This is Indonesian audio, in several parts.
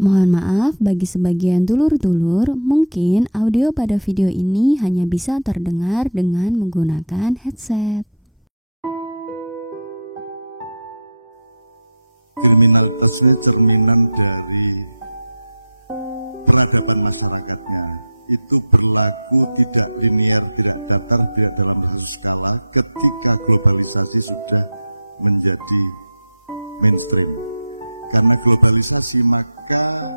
Mohon maaf bagi sebagian dulur-dulur, mungkin audio pada video ini hanya bisa terdengar dengan menggunakan headset. Kriminalitas ini cerminan dari peradaban masyarakatnya. Itu berlaku tidak linear, tidak datar, tidak dalam satu skala ketika globalisasi sudah menjadi mainstream. Karena globalisasi maka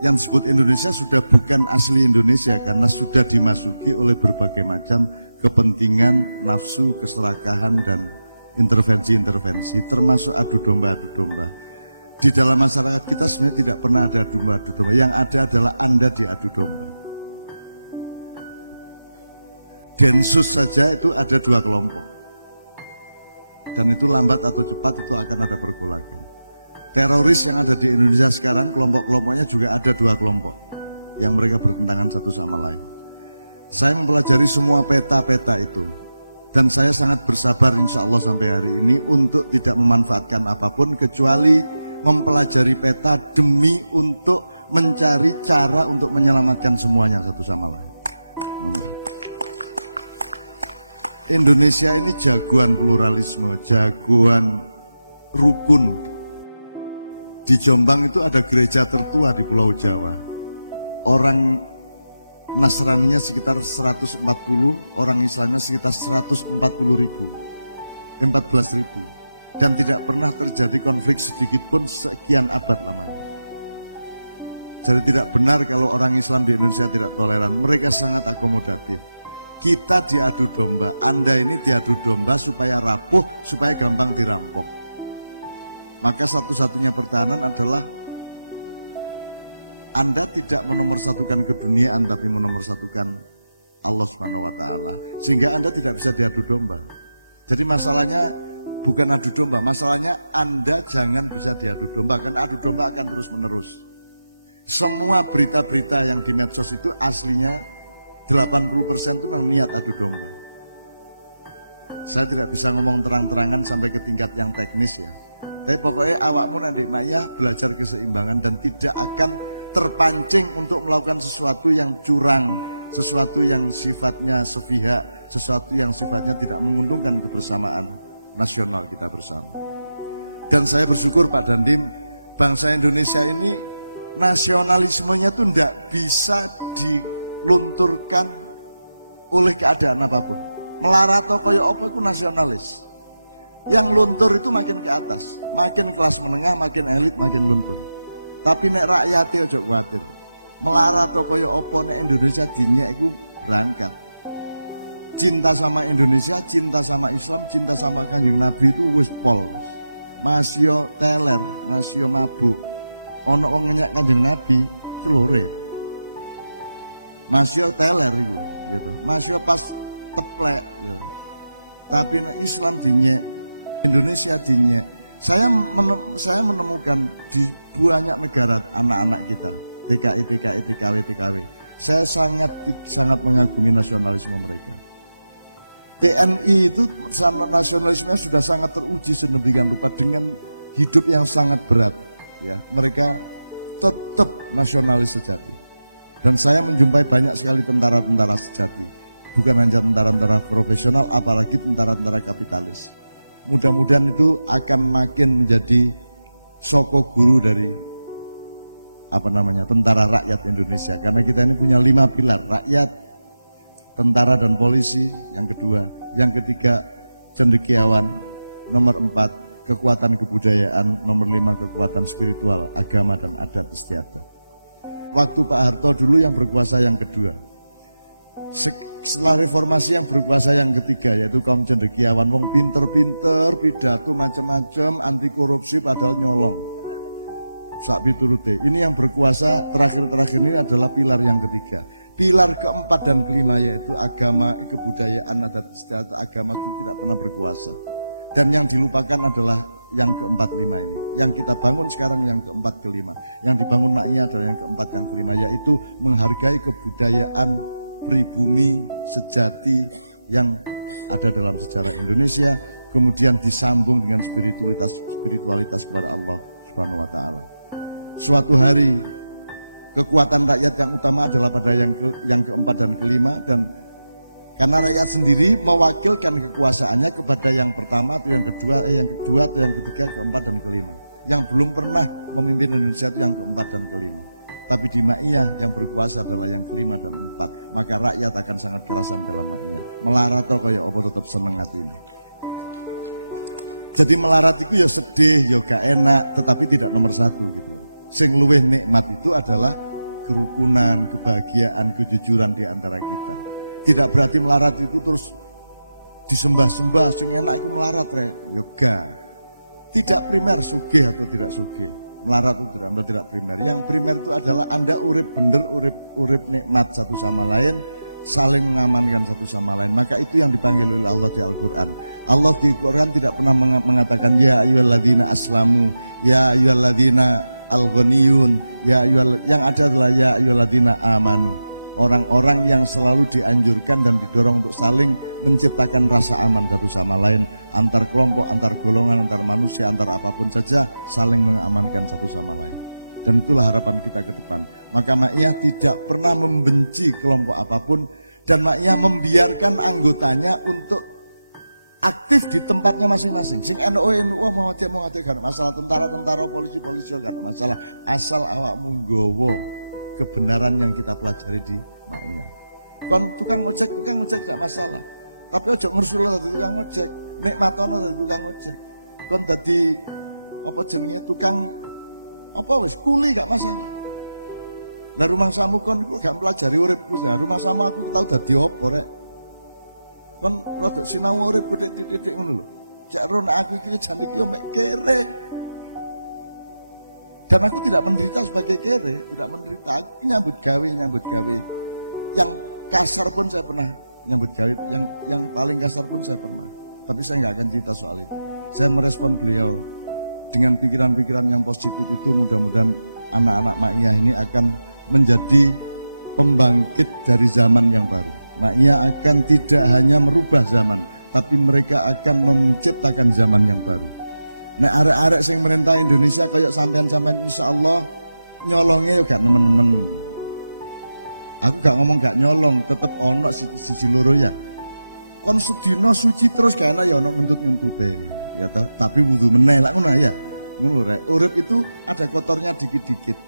yang disebut Indonesia sudah bukan asli Indonesia karena sudah dimasuki oleh berbagai macam kepentingan, nafsu, keserakahan dan intervensi-intervensi termasuk adu domba. Di dalam masyarakat kita sebenarnya tidak pernah ada adu domba. Yang ada adalah Anda diadu domba. Densus saja itu ada 2 kelompok. Dan itu lambat atau cepat itu akan ada pergolakan. Teroris yang ada di Indonesia sekarang, kelompok-kelompoknya juga ada 2 kelompok yang mereka bertentangan satu sama lain. Saya mempelajari semua peta-peta itu dan saya sangat bersabar insya Allah sampai hari ini untuk tidak memanfaatkan apapun kecuali mempelajari peta demi untuk mencari cara untuk menyelamatkan semuanya satu sama lain. Indonesia ini jagoan pluralisme, jagoan rukun. Di Jombang itu ada gereja tertua di Pulau Jawa. Orang Nasraninya sekitar 140, orang Islamnya sekitar 140.000, 14.000. Dan tidak pernah terjadi konflik sedikit pun sekian abad lamanya. Jadi tidak benar kalau orang Islam di Indonesia tidak toleran. Mereka sangat akomodatif. Kita diadu domba, Anda ini diadu domba supaya rapuh, supaya gampang dirampok. Maka satu-satunya pertahanan adalah Anda tidak menomorsatukan keduniaan tapi menomorsatukan Allah Subhanahu wa taala sehingga Anda tidak bisa diadu domba. Jadi masalahnya bukan adu domba, masalahnya Anda jangan bisa diadu domba karena adu domba akan terus-menerus. Semua berita-berita yang di medsos itu aslinya 80% itu memang niat adu domba. Saya tidak bisa ngomong terang-terangan sampai ke tingkat yang teknis ya. Tapi pokoknya awakmu nanti Maya belajar keseimbangan dan tidak akan terpancing untuk melakukan sesuatu yang curang, sesuatu yang sifatnya sepihak, sesuatu yang sifatnya tidak menguntungkan kebersamaan nasional kita bersama. Dan saya bersyukur Pak Dandim, bangsa Indonesia ini nasionalismenya tuh tidak bisa dilunturkan oleh keadaan apapun. Melarat atau kaya apa itu nasionalis. Yang luntur itu makin ke atas, makin kelas menengah, makin elit, makin luntur. Tapi nek rakyatnya ojo khawatir. Melarat atau kaya apa nek Indonesia dinyek itu berangkat. Cinta sama Indonesia, cinta sama Islam, cinta sama Kanjeng Nabi itu wis pol. Masih teler, masih mabuk. Ono wong ngenyek Kanjeng Nabi, celure. Masih teler itu, gitu. Masih pas teplek, gitu. Tapi nek Islam dinyek, Indonesia dinyek. Saya menemukan di banyak negara anak-anak kita, TKI, TKW. Saya sangat mengagumi nasionalisme mereka. TNI itu nasionalismenya sudah sangat teruji sedemikian rupa dengan hidup yang sangat berat. Ya, mereka tetap nasionalis sejati. Dan saya menjumpai banyak sekali tentara-tentara sejati. Bukan hanya tentara-tentara profesional, apalagi tentara-tentara kapitalis. Mudah-mudahan itu akan makin menjadi soko guru dari tentara rakyat Indonesia. Karena kita ini punya 5 pilar, rakyat, tentara dan polisi, yang kedua, yang ketiga cendekiawan, nomor 4 kekuatan kebudayaan, nomor 5 kekuatan spiritual, agama dan adat istiadat. Waktu Pak Harto dulu yang berkuasa yang kedua. Setelah reformasi yang berkuasa yang ketiga yaitu kaum cendekiawan, wong pinter-pinter, pidato macam-macam, anti korupsi padahal nyolong. Sak piturute. Ini yang berkuasa terakhir-terakhir ini adalah pilar yang ketiga. Pilar keempat dan kelima yaitu agama, kebudayaan, adat istiadat, agama itu tidak pernah berkuasa. Dan yang dilupakan adalah yang keempat lima ini. Yang kita bangun sekarang yang keempat kelima. Yang dibangun maknya adalah yang keempat yang kelima yaitu menghargai kebudayaan pribumi sejati yang ada dalam sejarah Indonesia, kemudian disambung dengan spiritualitas kepada Allah Subhanahu wa taala. suatu hari kekuatan rakyat yang utama adalah pada yang keempat dan kelima, dan karena rakyat sendiri mewakilkan kekuasaannya kepada yang pertama atau yang kedua atau yang ketiga, keempat dan kelima. Yang belum pernah memimpin Indonesia itu yang keempat dan kelima. Tapi di Ma'iyah yang berkuasa adalah yang kelima dan empat. Maka rakyat akan sangat kerasan dalam Ma'iyah. Melarat atau kaya apa tetap seneng hati ini. Jadi melarat itu ya sedih, ya gak enak, tetapi tidak nomor satu gitu. Sing luwih nikmat itu adalah kerukunan, kebahagiaan, kejujuran di antara kita. Tidak berarti melarat itu terus disembah-sembah, sing enak itu melarat rek. Ya gak. Tidak primer sugih atau tidak sugih. Melarat itu tidak primer. Yang primer itu adalah Anda urip bener, urip nikmat satu sama lain, saling mengamankan satu sama lain. Maka itu yang dipanggil oleh Allah di Al-Quran. Allah di Quran tidak pernah mengatakan ya ayyuhalladzina aslamu, ya ayyuhalladzina al-ghaniyun, yang ada adalah ya ayyuhalladzina amanu. Orang-orang yang selalu dianjurkan dan didorong untuk saling menciptakan rasa aman satu sama lain, antar kelompok, antar golongan, antar manusia, antar apapun saja, saling mengamankan satu sama lain. Dan itulah harapan kita ke depan. Maka Ma'iyah tidak pernah membenci kelompok apapun, dan Ma'iyah membiarkan anggotanya untuk aktif di tempatnya masing-masing. Sing NU mau gak masalah, tentara polisi gak masalah, asal awakmu nggawa kebenaran yang kita pelajari di Ma'iyah. Kon tukang ojek gak masalah, tapi ojo ngersul dadi tukang ojek, nikmatono dadi tukang ojek. Kon dadi apa jenenge tukang apa wis kuli gak masalah. Lah rumah samu kon iku gak pelajari uripku. Lah rumah samu aku tau dadi apa rek. Kon rada sinau uripku titik-titik ngono lho. Cek ro nek aku iki jan iki yo mek kere. Dan aku tidak menderita sebagai kere, tidak menderita. Aku nyambut gawe. Yang kasar pun saya pernah nyambut gawe, yang paling kasar pun saya pernah. Tapi saya nggak akan cerita soal itu. Saya merespon beliau dengan pikiran-pikiran yang positif itu. Mudah-mudahan anak-anak Ma'iyah ini akan menjadi pembangkit dari zaman yang baru. Ma'iyah akan tidak hanya merubah zaman, tapi mereka akan menciptakan zaman yang baru. Nek arek-arek sing merintah Indonesia kayak sampean-sampean insyaallah nyolongnya yo gak nemen-nemen. Aku gak ngomong gak nyolong, tetep ono siji loro ya. Kon sedina suci terus gak ana ya ono ngentut-ngentute, ya toh. Tapi wudu meneh lak ngono ya. Ngono rek. Urip itu ada kotornya dikit-dikit.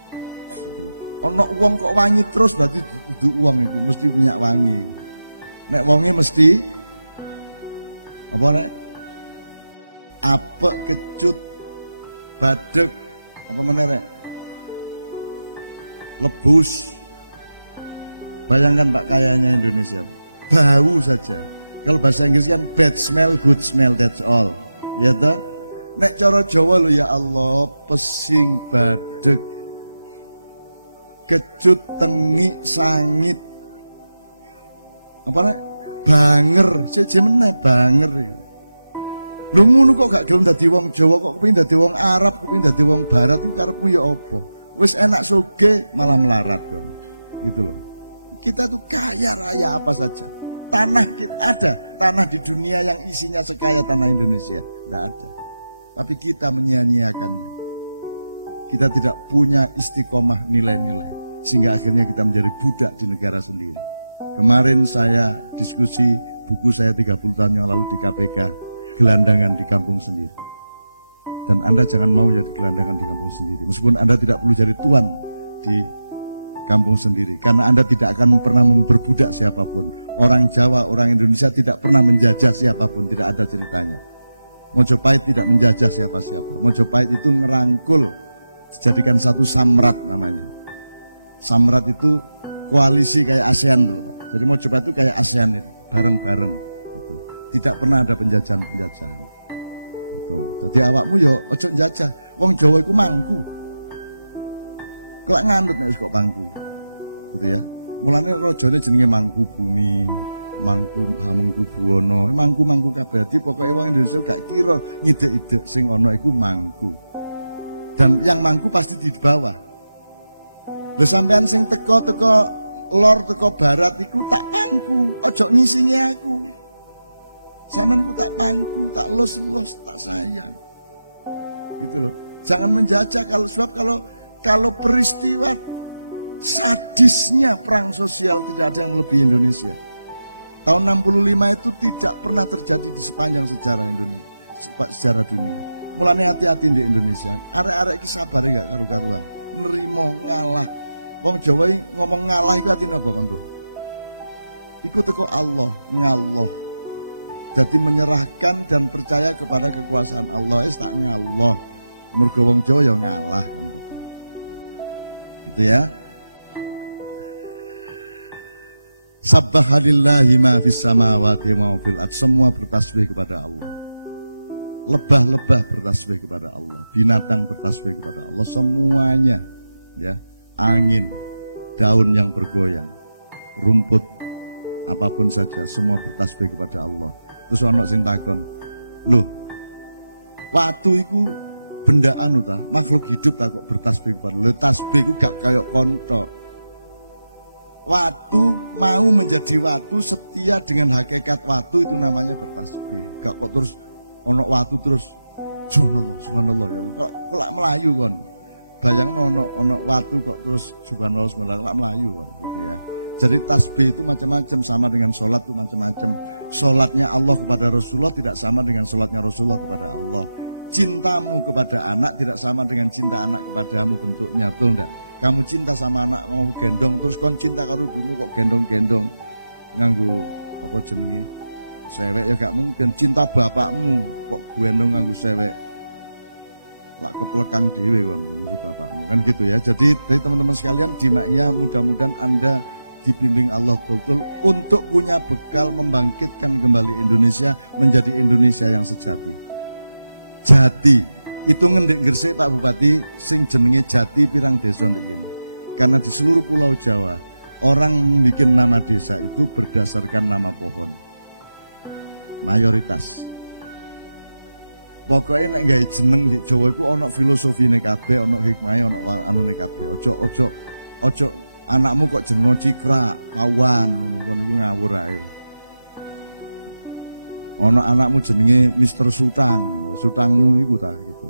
Ono wong kok wangi terus berarti dudu uang iku mesti minyak wangi. Nek wonge mesti apa rek? Apek, kecut, badek, apa meneh lebus. Bayangkan Pak kayanya Indonesia, bau saja. Kalau bahasa Inggris kan bad smell, good smell, that's all. Ya toh? Nek cara Jawa lo ya Allah, pesing, badek, kecut, tengik, sangit, apa nek? Banger, siji meneh banger. Lu ngono kok gak gelem dadi wong Jawa, kok kepengin dadi wong Arab, kepengin dadi wong Barat, itu karepku ya apa? Wis enak sugih malah melarat kon. Gitu loh. Kita tuh kaya raya apa saja. Tanah kita ada, tanah di dunia yang isinya sekaya tanah Indonesia, enggak ada. Tapi kita menyia-nyiakannya. Kita tidak punya istiqomah nilai-nilai, sehingga akhirnya kita menjadi budak di negara sendiri. Kemarin saya diskusi buku saya 30 tahun yang lalu di KPK. Gelandangan di kampung sendiri. Dan Anda jangan mau jadi gelandangan di kampung sendiri. Meskipun Anda tidak perlu jadi tuan di kampung sendiri. Karena Anda tidak akan pernah memperbudak siapapun. Orang Jawa, orang Indonesia tidak pernah menjajah siapapun. Tidak ada ceritanya. Mojopahit tidak menjajah siapa-siapa. Mojopahit itu ngerangkul. Dijadikan satu samrat namanya. Samrat itu koalisi kayak ASEAN dulu. Jadi Mojopahit itu kayak ASEAN itu. Bareng-bareng. Gitu. Tidak pernah ada penjajahan-penjajahan. Jadi awakmu yo ojo njajah. Wong Jawa iku mangku. Kok ngandut nek kok mangku. Gitu ya. Mulane rajane jenenge Mangku Bumi, Mangku Hamengkubuwana, mangku-mangku kabeh. Dadi pokoke wong Indonesia gak kira nyidek-idek sing ana iku mangku. Dan yang mangku pasti di bawah. Lho sampean sing teko-teko lor teko barat iku tak pangku, ojo ngisingi aku. Sampeanku tak pangku, tak los-los, tak sayang. Gitu loh. Jangan menjajah kalau sebab kalau Kalau peristiwa sadisnya perang sosial tidak ada yang melebihi Indonesia. Tahun 65 itu tidak pernah terjadi di sepanjang sejarah Indonesia, sejarah dunia. Mulanya hati-hati di Indonesia. Arek-arek iki sabare gak karu-karuan. Nerimo ngalah. Wong Jawa ngomong ngalah iku artine apa kondo? Iku teko Allah, ngallah. Jadi menyerahkan dan percaya kepada kekuasaan Allah, tak ngallah. Mergo wong Jawa ya ngalah kan gitu. Itu ya. Sabbahalillahi ma fis samawati wa ma fil ardh. Semua bertasbih kepada Allah. Lebah-lebah bertasbih kepada Allah, binatang bertasbih kepada Allah, semuanya ya. Angin, daun yang bergoyang, rumput, apapun saja semua bertasbih kepada Allah. Terus ana sing takon, "Loh, watu iku benda anu ta, makhluk hidup ta kok bertasbih kepada Allah?" Tasbih iku gak kaya kontok. Watu mau menjadi watu setia dengan hakikat watu, itu namanya bertasbih. Gak kok terus ono watu terus subhanallah subhanallah ya kok lak melayu kon. Bayangno ono watu kok terus subhanallah subhanallah lak melayu kon gitu ya. Jadi tasbih itu macam-macam, sama dengan sholat itu macam-macam. Sholatnya Allah kepada Rasulullah tidak sama dengan sholatnya Rasulullah kepada Allah. Cintamu kepada anak tidak sama dengan cinta anak kepadamu, bentuknya, betul enggak? Kamu cinta sama anak, mau gendong, terus kon cinta karo ibumu kok gendong-gendong nganggo apa jenenge? Sewek ya gak mungkin. Cinta bapakmu kok gendong nganggo sewek. Lak keplekang dhewe kon musuh bapakmu. Kan gitu ya. Jadi dari teman-teman sekalian di Ma'iyah, mudah-mudahan Anda dibimbing Allah betul untuk punya bekal membangkitkan kembali Indonesia menjadi Indonesia yang sejati. Jati itu ngendek Gresik Pak Bupati sing jenenge Jati pirang desa ndek kene. Karena di seluruh Pulau Jawa orang membuat nama desa itu berdasarkan nama pohon. Mayoritas. Pokoknya nek gawe jeneng di Jawa iku ana filosofine kabeh, ana hikmahe, ana anune kabeh. Ojo anakmu kok jeneng Cikrak, Kawan, ngono iku ngawur ae. Ana anakmu jenenge Mister Sutang, Sutangmu iku ta gitu.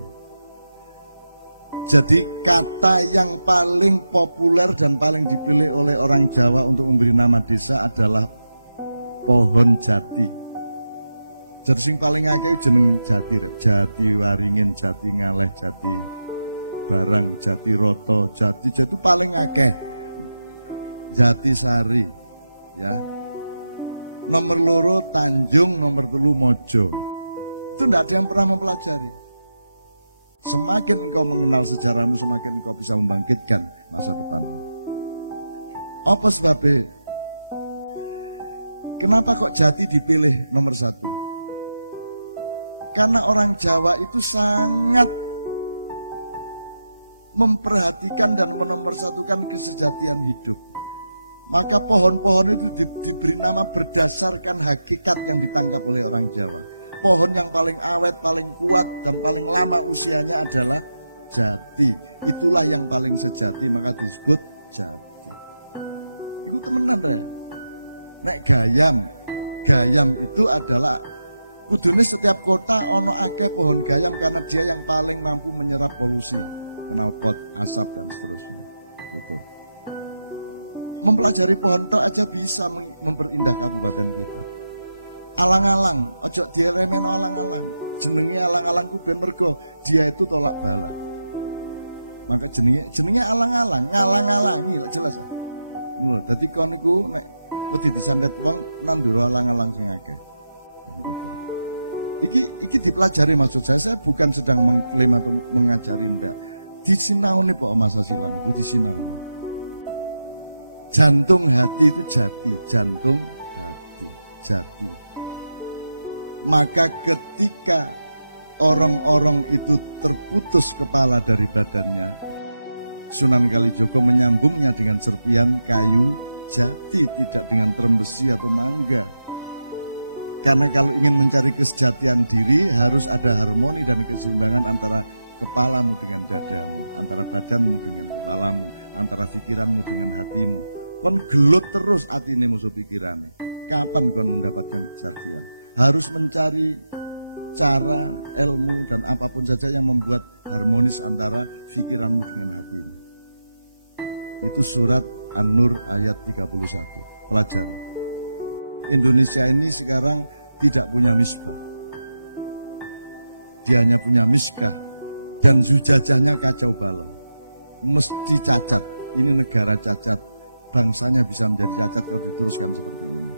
Jadi kata yang paling populer dan paling dipilih oleh orang Jawa untuk memberi nama desa adalah pohon jati. Jadi sing paling akeh jeneng jati rek. Jati Waringin, Jati Ngaleh, Jati Barang, Jati Roto, Jati paling akeh. Jati Sari, ya. Nomor loro Tanjung, nomor 3 Mojo. Itu tidak ada yang pernah mempelajari. Semakin engkau mengenal sejarahmu, semakin engkau bisa membangkitkan masa depanmu. Apa sebabnya? Kenapa kok Jati dipilih nomor 1? Karena orang Jawa itu sangat memperhatikan dan menomorsatukan kesejatian hidup. Maka pohon-pohon itu diberi nama berdasarkan hakikat yang ditangkap oleh orang Jawa. Pohon yang paling awet, paling kuat, dan paling lama usianya adalah jati. Itulah yang paling sejati, maka disebut jati. Itu temenan deh. Nek gayam itu adalah kudune setiap kota ono akeh pohon gayam karena dia yang paling mampu menyerap polusi, knalpot, asap dan seterusnya. Gitu. Mempelajari pohon tok aja bisa memperindah kabupaten kita. Alang-alang, ojo diremeno alang-alang. Jenenge alang-alang ku ben mergo dia itu tolak bala. Maka jenenge alang-alang, ngalang-alangi lek jelas. Ngono, dadi kon niku nek wedi disandet wong nandura alang-alang sing akeh. Iki dipelajari, maksud saya bukan sedang mengklaim atau mengajari, ndak. Disinauni kok masa silam itu disinauni. Jantung hati itu jati, jantung hati, jati. Maka ketika orang-orang itu terputus kepala dari badannya, Sunan Kalijogo menyambungnya dengan serpian kayu jati, tidak dengan terem besi atau mangga. Karena kalau ingin mencari kesejatian diri harus ada harmoni dan keseimbangan antara kepalamu dengan dadamu, antara badanmu dengan kepalamu, antara pikiranmu dengan hatimu. Kon gelut terus atine musuh pikirane. Kapan kon mendapatkan kesejatian? Harus mencari cara, ilmu dan apapun saja yang membuat harmonis antara pikiranmu dengan hatimu. Itu surat An-Nur ayat 31. Pelajari. Indonesia ini sekarang tidak punya misbah. Dia hanya punya miskah. Dan zujajahnya kacau balau. Mesti cacat. Ini negara cacat. Bangsanya bisa menjadi cacat kalau diteruskan seperti ini.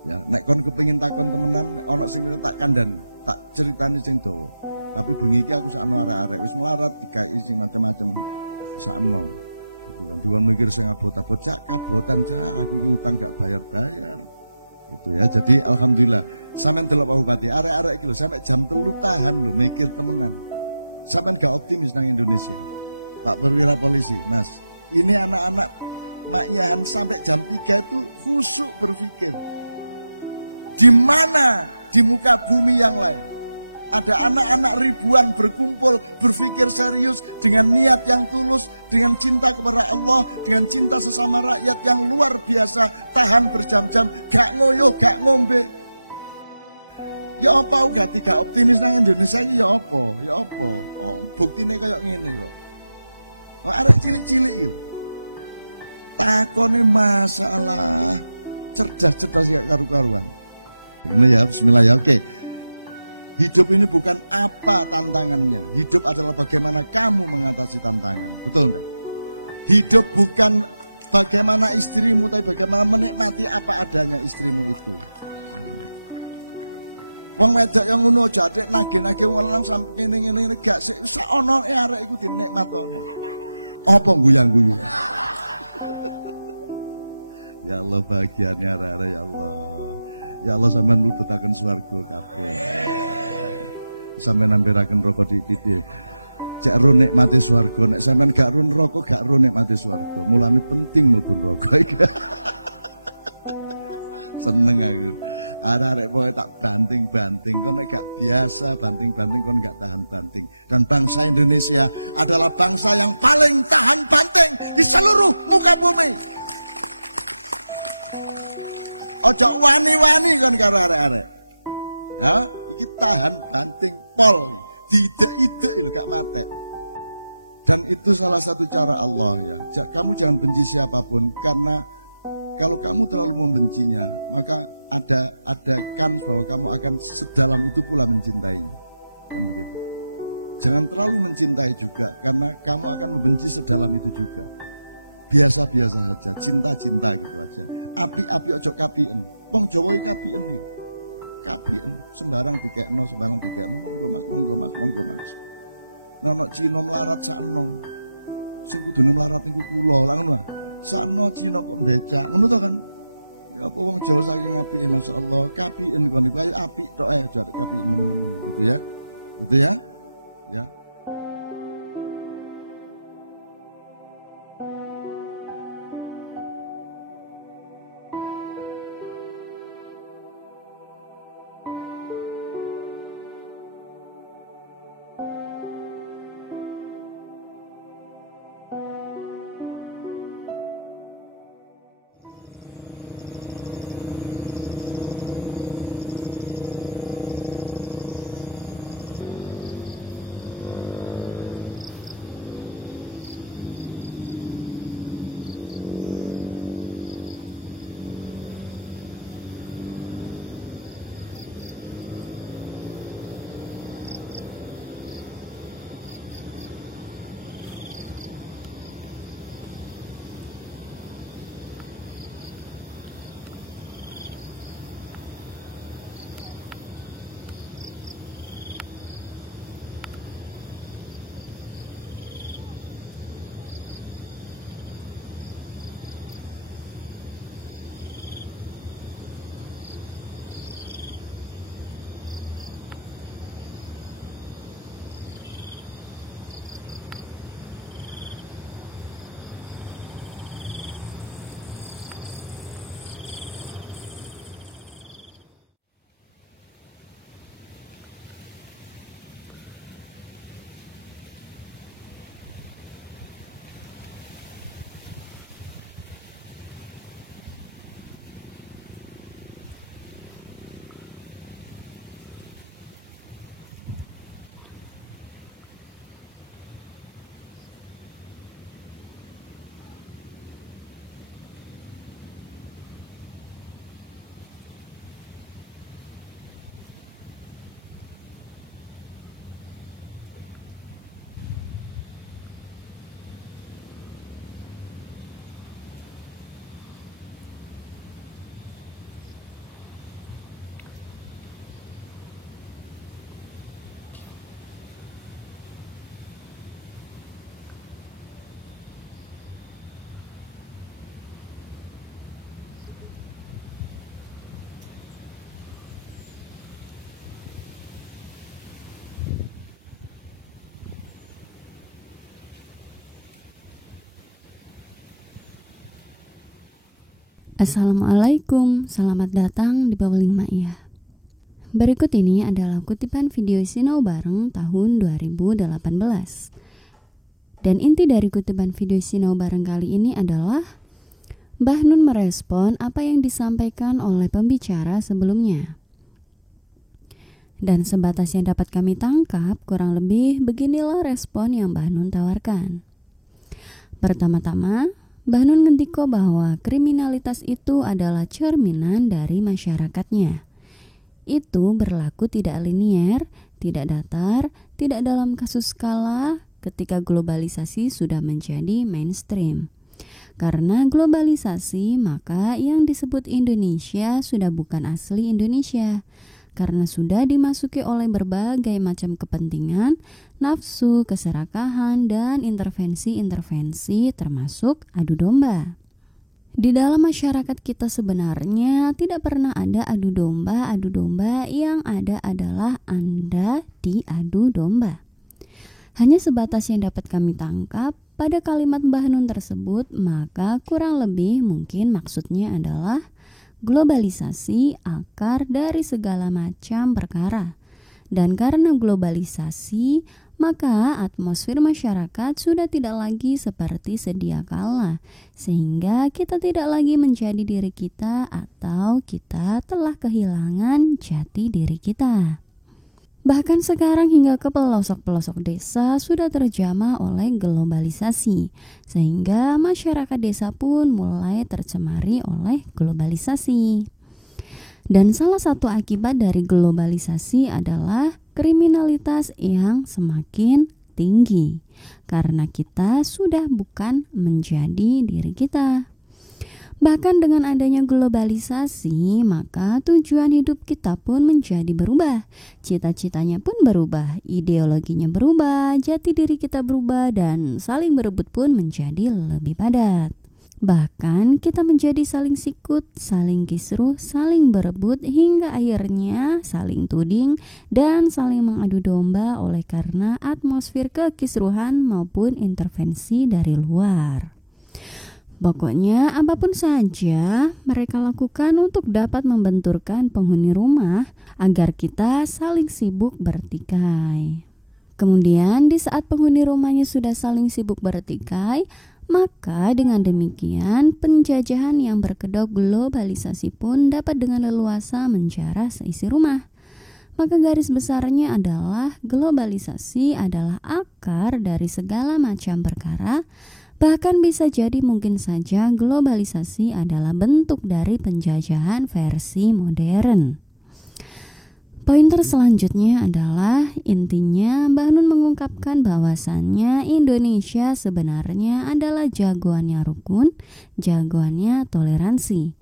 Ya, nek kon kepengin takon temenan, ono sing tak kandhani, tak ceritani sing dawa. Tapi bengi iki aku sakno arek-arek wis melarat dikai sing macam-macam sakno. Itu kan diwan mikir sing abot-abot cak kabotan cak aku iki utang gak bayar-bayar. Itu ya. Jadi alhamdulillah sampean delok Pak Bupati, arek-arek iki lho sampai jam 3 tahan lho mikir temenan. Sampean gak optimis nang Indonesia. Pak Perwira Polisi, Mas, ini anak-anak makyahan sampai jam 3 itu khusyuk berpikir. Di mana di muka bumi yang lain ada anak-anak ribuan berkumpul berpikir serius dengan niat yang tulus, dengan cinta kepada Allah, dengan cinta sesama rakyat yang luar biasa, tahan berjam-jam, gak ngoyo, gak ngombe. Ya apa uga tiga optimis nang Indonesia iki ya apa? Ya apa? Oh, buktine kayak ngene kok. Oh, arek cilik-cilik iki. Takone masalah cerdas-cerdas gak karu-karuan. Ini ya, bismillah ya, oke. Hidup ini bukan apa tantangannya. Hidup adalah bagaimana kamu mengatasi tantangan. Betul enggak? Hidup bukan bagaimana istrimu, tapi bagaimana menikmati apa adanya istrimu itu. Wong wedok yang ngono jadek nage-nage wong lanang sampe ngene-ngene gak sik sak ono arek iku dinikmatono. Apa guyang-guyu? Ya Allah bahagiane arek-arek ya Allah. Ya Allah sampean mlebetaken swarga kabeh. Sampeyan nampiraken rokok titik. Cek ro nikmate swarga, nek sampean gak ro neraka, gak ro nikmate swarga. Mulane penting mlebu neraka iki. Seneng aku. Arek-arek pokoke tak banting-banting. Kon nek gak biasa banting-banting kon gak tahan banting. Dan bangsa Indonesia adalah bangsa yang paling tahan banting di seluruh muka bumi. Ojo wani-wani kon karo arek-arek. Ya, iki tahan banting pol, didek-idek lho gak mate. Dan itu salah satu cara Allah ya. Kamu jangan benci siapapun karena kalau kamu terlalu membencinya, maka ada kans bahwa kamu akan sedalam itu pula mencintainya. Kan begitu. Jangan terlalu mencintai juga karena kamu akan membenci sedalam itu juga. Biasa-biasa saja, cinta-cinta gitu aja. Api-api ojo kapien. Wong Jawa iki kapien iki. Kapien sembarang dikekno, monggo Mas, monggo Mas, monggo Mas. Nono Cina melarat sakno. Sing kudune melarat niku kula, lha ngono. Sakno Cina kok becak, ngono to kan? Ya apa wong Jawa saking apike masyaallah, kapien kon niku ayo apik tok ae jar kapien nemen-nemen gitu ya. Gitu ya. Ya. Assalamualaikum, selamat datang di Babbling Ma'iyah. Berikut ini adalah kutipan video Sinau Bareng tahun 2018. Dan inti dari kutipan video Sinau Bareng kali ini adalah Mbah Nun merespon apa yang disampaikan oleh pembicara sebelumnya. Dan sebatas yang dapat kami tangkap, kurang lebih beginilah respon yang Mbah Nun tawarkan. Pertama-tama, Mbah Nun ngendiko bahwa kriminalitas itu adalah cerminan dari masyarakatnya. Itu berlaku tidak linier, tidak datar, tidak dalam kasus skala ketika globalisasi sudah menjadi mainstream. Karena globalisasi, maka yang disebut Indonesia sudah bukan asli Indonesia. Karena sudah dimasuki oleh berbagai macam kepentingan, nafsu, keserakahan, dan intervensi-intervensi termasuk adu domba. Di dalam masyarakat kita sebenarnya tidak pernah ada adu domba yang ada adalah Anda diadu domba. Hanya sebatas yang dapat kami tangkap pada kalimat Mbah Nun tersebut, maka kurang lebih mungkin maksudnya adalah globalisasi akar dari segala macam perkara. Dan karena globalisasi, maka atmosfer masyarakat sudah tidak lagi seperti sedia kala, sehingga kita tidak lagi menjadi diri kita atau kita telah kehilangan jati diri kita. Bahkan sekarang hingga ke pelosok-pelosok desa sudah terjamah oleh globalisasi, sehingga masyarakat desa pun mulai tercemari oleh globalisasi. Dan salah satu akibat dari globalisasi adalah kriminalitas yang semakin tinggi, karena kita sudah bukan menjadi diri kita. Bahkan dengan adanya globalisasi, maka tujuan hidup kita pun menjadi berubah. Cita-citanya pun berubah, ideologinya berubah, jati diri kita berubah, dan saling berebut pun menjadi lebih padat. Bahkan kita menjadi saling sikut, saling kisruh, saling berebut, hingga akhirnya saling tuding dan saling mengadu domba oleh karena atmosfer kekisruhan maupun intervensi dari luar. Pokoknya apapun saja mereka lakukan untuk dapat membenturkan penghuni rumah agar kita saling sibuk bertikai. Kemudian di saat penghuni rumahnya sudah saling sibuk bertikai, maka dengan demikian penjajahan yang berkedok globalisasi pun dapat dengan leluasa menjarah seisi rumah. Maka garis besarnya adalah globalisasi adalah akar dari segala macam perkara. Bahkan bisa jadi mungkin saja globalisasi adalah bentuk dari penjajahan versi modern. Pointer selanjutnya adalah intinya Mbah Nun mengungkapkan bahwasannya Indonesia sebenarnya adalah jagoannya rukun, jagoannya toleransi.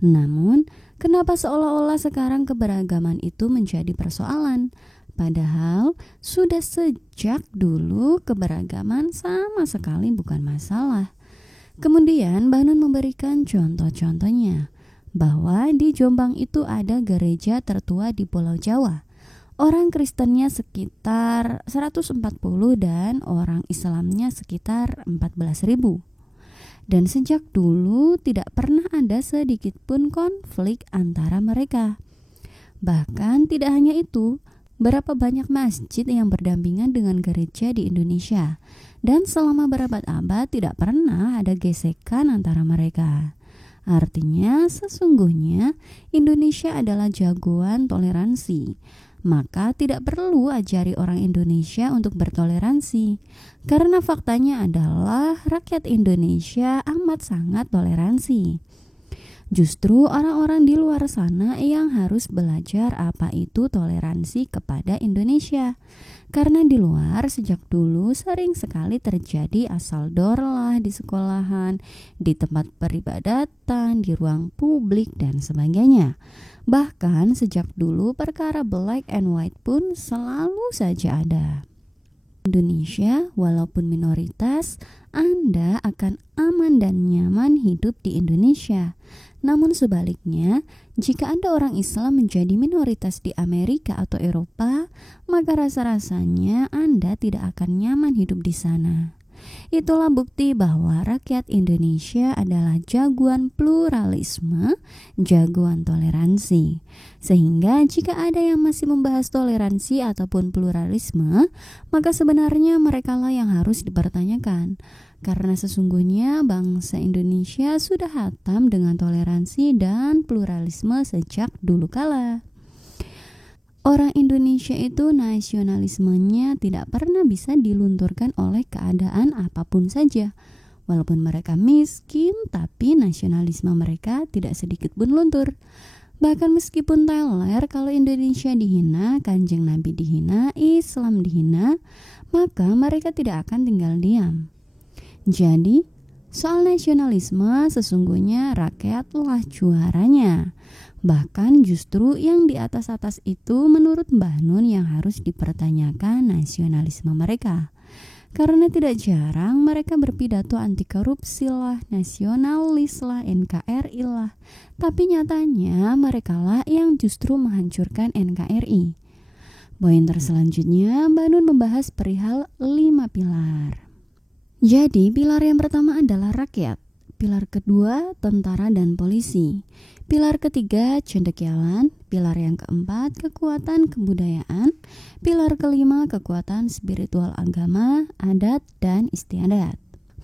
Namun, kenapa seolah-olah sekarang keberagaman itu menjadi persoalan? Padahal sudah sejak dulu keberagaman sama sekali bukan masalah. Kemudian Mbah Nun memberikan contoh-contohnya bahwa di Jombang itu ada gereja tertua di Pulau Jawa. Orang Kristennya sekitar 140 dan orang Islamnya sekitar 14.000. Dan sejak dulu tidak pernah ada sedikit pun konflik antara mereka. Bahkan tidak hanya itu, berapa banyak masjid yang berdampingan dengan gereja di Indonesia, dan selama berabad-abad tidak pernah ada gesekan antara mereka. Artinya sesungguhnya Indonesia adalah jagoan toleransi. Maka tidak perlu ajari orang Indonesia untuk bertoleransi, karena faktanya adalah rakyat Indonesia amat sangat toleransi. Justru orang-orang di luar sana yang harus belajar apa itu toleransi kepada Indonesia. Karena di luar sejak dulu sering sekali terjadi asal dorlah di sekolahan, di tempat peribadatan, di ruang publik, dan sebagainya. Bahkan sejak dulu perkara black and white pun selalu saja ada. Indonesia walaupun minoritas, Anda akan aman dan nyaman hidup di Indonesia. Namun sebaliknya, jika Anda orang Islam menjadi minoritas di Amerika atau Eropa, maka rasa-rasanya Anda tidak akan nyaman hidup di sana. Itulah bukti bahwa rakyat Indonesia adalah jagoan pluralisme, jagoan toleransi. Sehingga jika ada yang masih membahas toleransi ataupun pluralisme, maka sebenarnya merekalah yang harus dipertanyakan. Karena sesungguhnya bangsa Indonesia sudah hatam dengan toleransi dan pluralisme sejak dulu kala. Orang Indonesia itu nasionalismenya tidak pernah bisa dilunturkan oleh keadaan apapun saja. Walaupun mereka miskin, tapi nasionalisme mereka tidak sedikit pun luntur. Bahkan meskipun teler, kalau Indonesia dihina, Kanjeng Nabi dihina, Islam dihina, maka mereka tidak akan tinggal diam. Jadi, soal nasionalisme sesungguhnya rakyatlah juaranya. Bahkan justru yang di atas-atas itu menurut Mbah Nun yang harus dipertanyakan nasionalisme mereka. Karena tidak jarang mereka berpidato anti korupsi lah, nasionalis lah, NKRI lah. Tapi nyatanya merekalah yang justru menghancurkan NKRI. Pointer selanjutnya, Mbah Nun membahas perihal 5 pilar. Jadi pilar yang pertama adalah rakyat, pilar kedua tentara dan polisi, pilar ketiga cendekiawan, pilar yang keempat kekuatan kebudayaan, pilar kelima kekuatan spiritual agama, adat dan istiadat.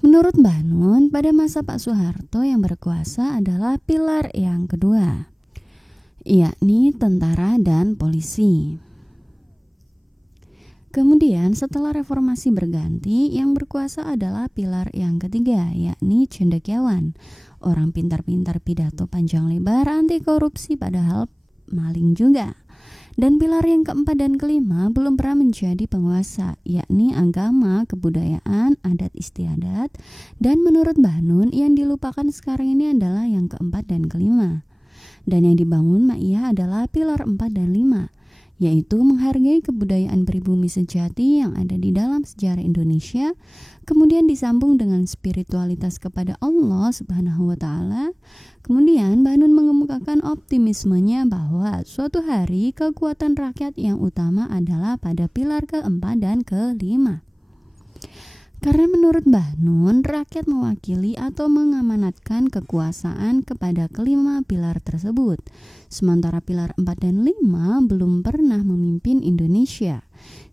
Menurut Mbah Nun, pada masa Pak Soeharto yang berkuasa adalah pilar yang kedua, yakni tentara dan polisi. Kemudian setelah reformasi berganti, yang berkuasa adalah pilar yang ketiga, yakni cendekiawan. Orang pintar-pintar pidato panjang lebar anti korupsi padahal maling juga. Dan pilar yang keempat dan kelima belum pernah menjadi penguasa, yakni agama, kebudayaan, adat istiadat. Dan menurut Mbah Nun, yang dilupakan sekarang ini adalah yang keempat dan kelima. Dan yang dibangun Ma'iyah adalah pilar 4 dan 5. Yaitu menghargai kebudayaan pribumi sejati yang ada di dalam sejarah Indonesia, kemudian disambung dengan spiritualitas kepada Allah Subhanahu wa Ta'ala. Kemudian Mbah Nun mengemukakan optimismenya bahwa suatu hari kekuatan rakyat yang utama adalah pada pilar keempat dan kelima. Karena menurut Mbah Nun, rakyat mewakili atau mengamanatkan kekuasaan kepada kelima pilar tersebut. Sementara pilar 4 dan 5 belum pernah memimpin Indonesia.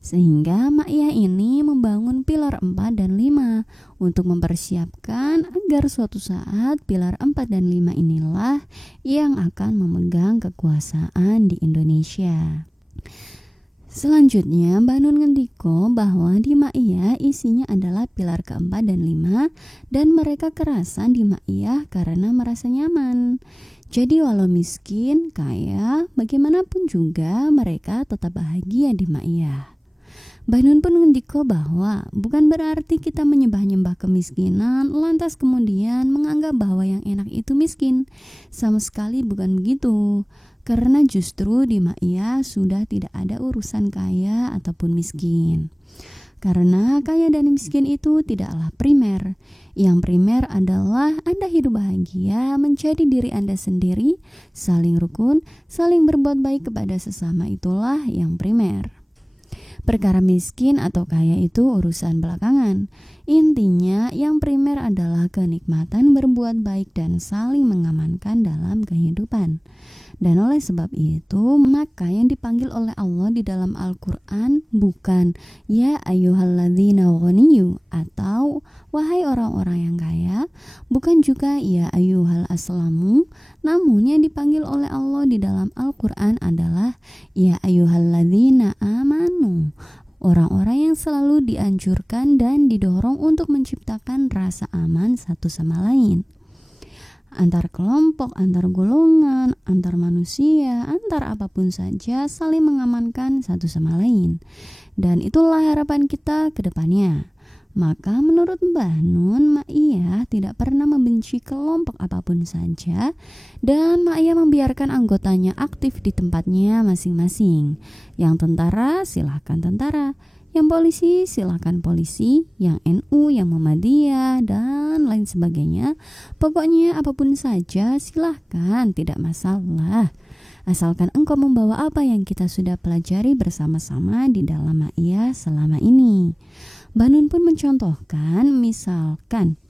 Sehingga Ma'iyah ini membangun pilar 4 dan 5 untuk mempersiapkan agar suatu saat pilar 4 dan 5 inilah yang akan memegang kekuasaan di Indonesia. Selanjutnya, Mbah Nun ngendiko bahwa di Ma'iyah isinya adalah pilar keempat dan 5 dan mereka kerasan di Ma'iyah karena merasa nyaman. Jadi walau miskin, kaya, bagaimanapun juga mereka tetap bahagia di Ma'iyah. Mbah Nun pun ngendiko bahwa bukan berarti kita menyembah-nyembah kemiskinan lantas kemudian menganggap bahwa yang enak itu miskin. Sama sekali bukan begitu. Karena justru di Ma'iyah sudah tidak ada urusan kaya ataupun miskin. Karena kaya dan miskin itu tidaklah primer. Yang primer adalah Anda hidup bahagia, menjadi diri Anda sendiri, saling rukun, saling berbuat baik kepada sesama, itulah yang primer. Perkara miskin atau kaya itu urusan belakangan. Intinya yang primer adalah kenikmatan berbuat baik dan saling mengamankan dalam kehidupan. Dan oleh sebab itu, maka yang dipanggil oleh Allah di dalam Al-Quran bukan ya ayyuhalladzina ghaniyyu atau wahai orang-orang yang kaya, bukan juga ya ayyuhal aslamu, namun yang dipanggil oleh Allah di dalam Al-Quran adalah ya ayyuhalladzina amanu, orang-orang yang selalu dianjurkan dan didorong untuk menciptakan rasa aman satu sama lain. Antar kelompok, antar golongan, antar manusia, antar apapun saja saling mengamankan satu sama lain. Dan itulah harapan kita ke depannya. Maka menurut Mbah Nun, Ma'iyah tidak pernah membenci kelompok apapun saja dan Ma'iyah membiarkan anggotanya aktif di tempatnya masing-masing. Yang tentara silahkan tentara, yang polisi silahkan polisi, yang NU, yang Muhammadiyah dan lain sebagainya. Pokoknya apapun saja silahkan, tidak masalah. asalkan engkau membawa apa yang kita sudah pelajari bersama-sama di dalam ma'iyah selama ini. Mbah Nun pun mencontohkan, misalkan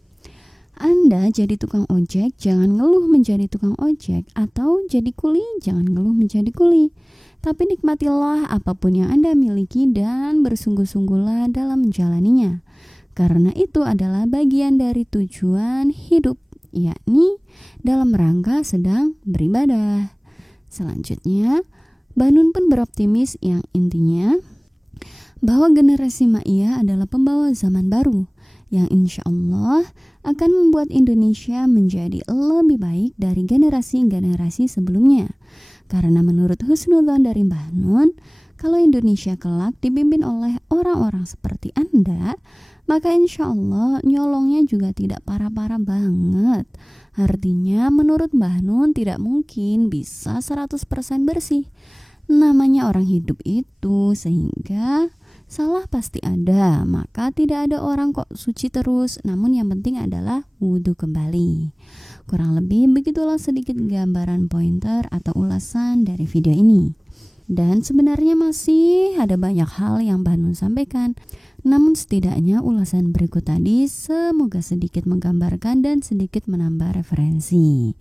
Anda jadi tukang ojek, jangan ngeluh menjadi tukang ojek, atau jadi kuli, jangan ngeluh menjadi kuli. Tapi nikmatilah apapun yang Anda miliki dan bersungguh-sungguhlah dalam menjalaninya. Karena itu adalah bagian dari tujuan hidup, yakni dalam rangka sedang beribadah. Selanjutnya, Mbah Nun pun beroptimis yang intinya bahwa generasi ma'iyah adalah pembawa zaman baru yang insya Allah akan membuat Indonesia menjadi lebih baik dari generasi-generasi sebelumnya. Karena menurut husnudzon dari Mbah Nun, kalau Indonesia kelak dipimpin oleh orang-orang seperti Anda, maka insya Allah nyolongnya juga tidak parah-parah banget. Artinya menurut Mbah Nun tidak mungkin bisa 100% bersih. Namanya orang hidup itu, sehingga salah pasti ada, maka tidak ada orang kok suci terus, namun yang penting adalah wudhu kembali. Kurang lebih begitulah sedikit gambaran pointer atau ulasan dari video ini. Dan sebenarnya masih ada banyak hal yang Mbah Nun sampaikan, namun setidaknya ulasan berikut tadi semoga sedikit menggambarkan dan sedikit menambah referensi.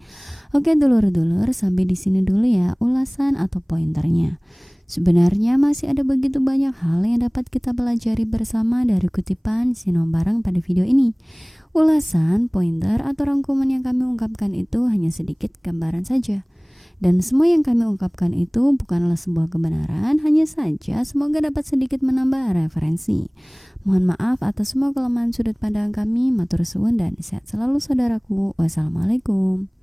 Oke dulur-dulur, sampai di sini dulu ya ulasan atau pointernya. Sebenarnya masih ada begitu banyak hal yang dapat kita pelajari bersama dari kutipan Sinom Bareng pada video ini. Ulasan, pointer, atau rangkuman yang kami ungkapkan itu hanya sedikit gambaran saja. Dan semua yang kami ungkapkan itu bukanlah sebuah kebenaran, hanya saja semoga dapat sedikit menambah referensi. Mohon maaf atas semua kelemahan sudut pandang kami, matur suwun dan sehat selalu saudaraku. Wassalamualaikum.